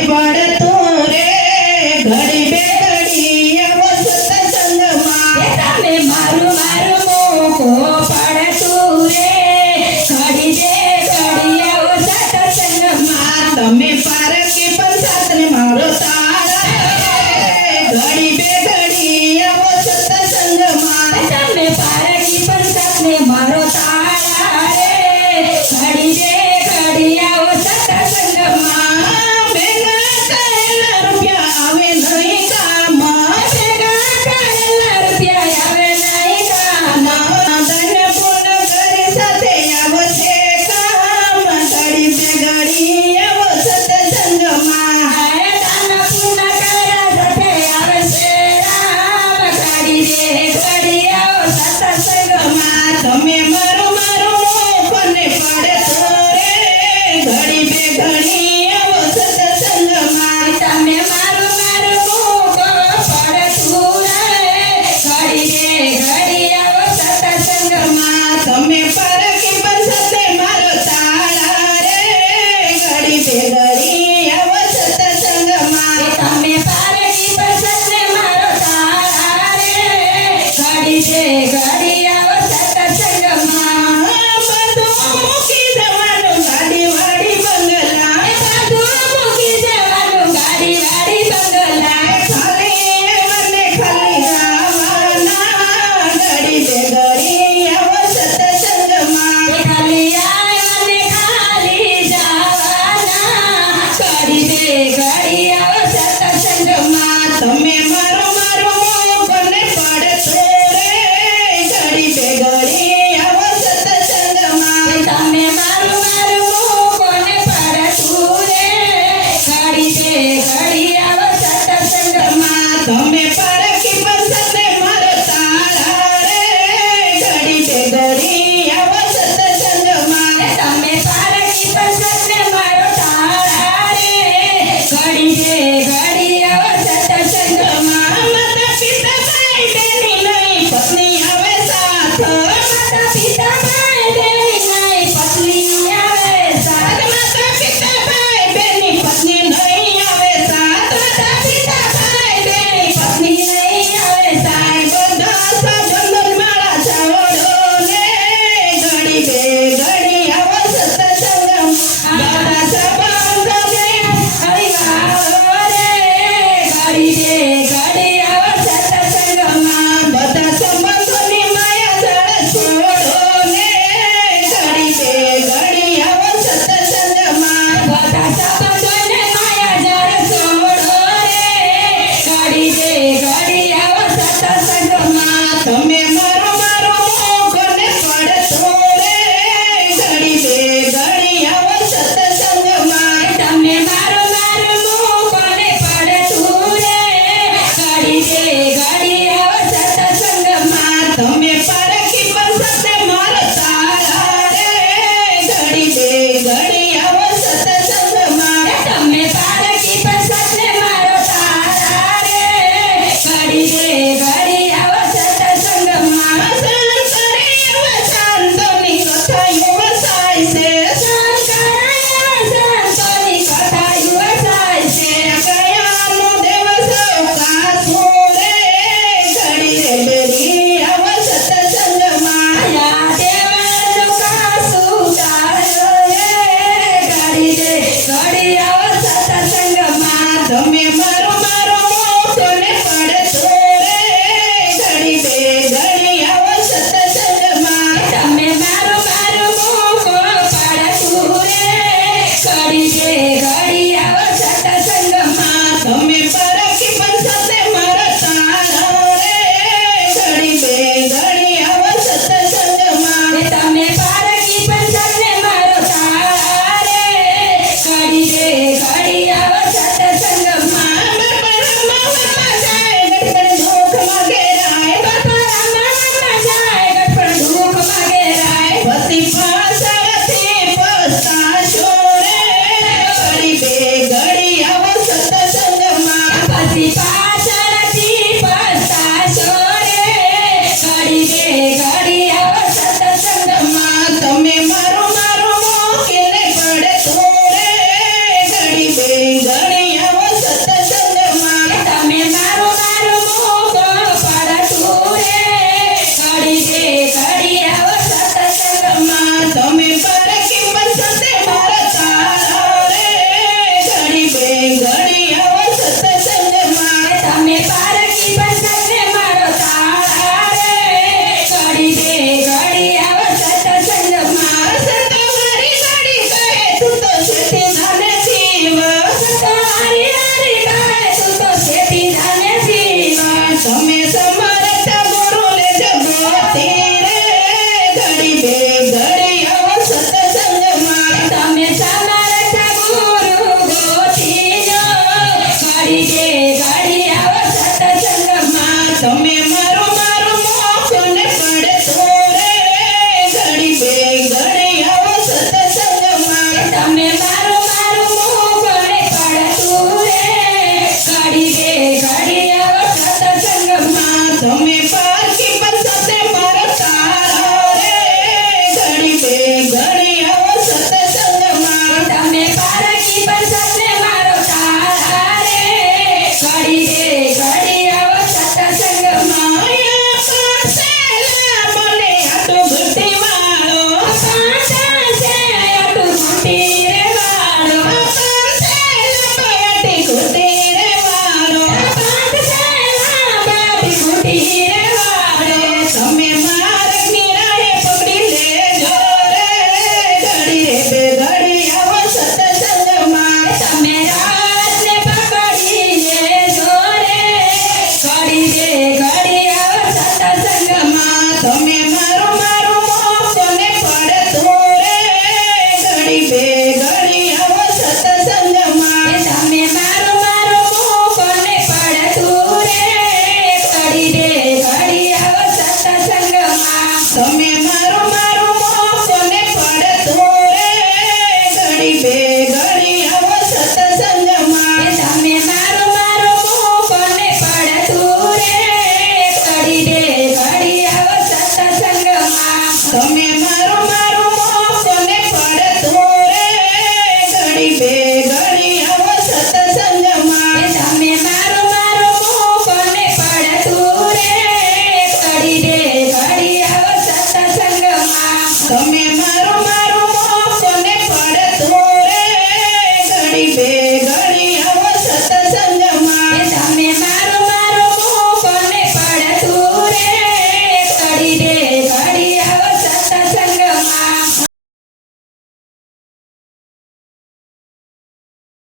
પડતું રે ઘડી બે ઘડી આવો સત્સંગમાં તમે મારું મારું મોકો પડતું રે ઘડી બે ઘડી આવો સત્સંગમાં તમે પારકી પંચાતને મારો તારા ઘડી બે ઘડી આવો સત્સંગમાં તમે પારકી પંચાતને મારો તાળા રે ઘડી બે ઘડી આવો સત્સંગમાં ભેગા તમે પારકી પર સાથે મારો તારો રે ઘડી બે ઘડી આવો સત્સંગમાં તમે પારકી પર સાથે મારો તારા રે ઘડી રે ઘડી આવો સત્સંગમાં માયા પાસેલા મને આટો ઘટી વાળો પાછા છે આટલું મોટી રે વાળો પાસેલા પાટી ઘટી રે વાળો પાછા બાટી મોટી રે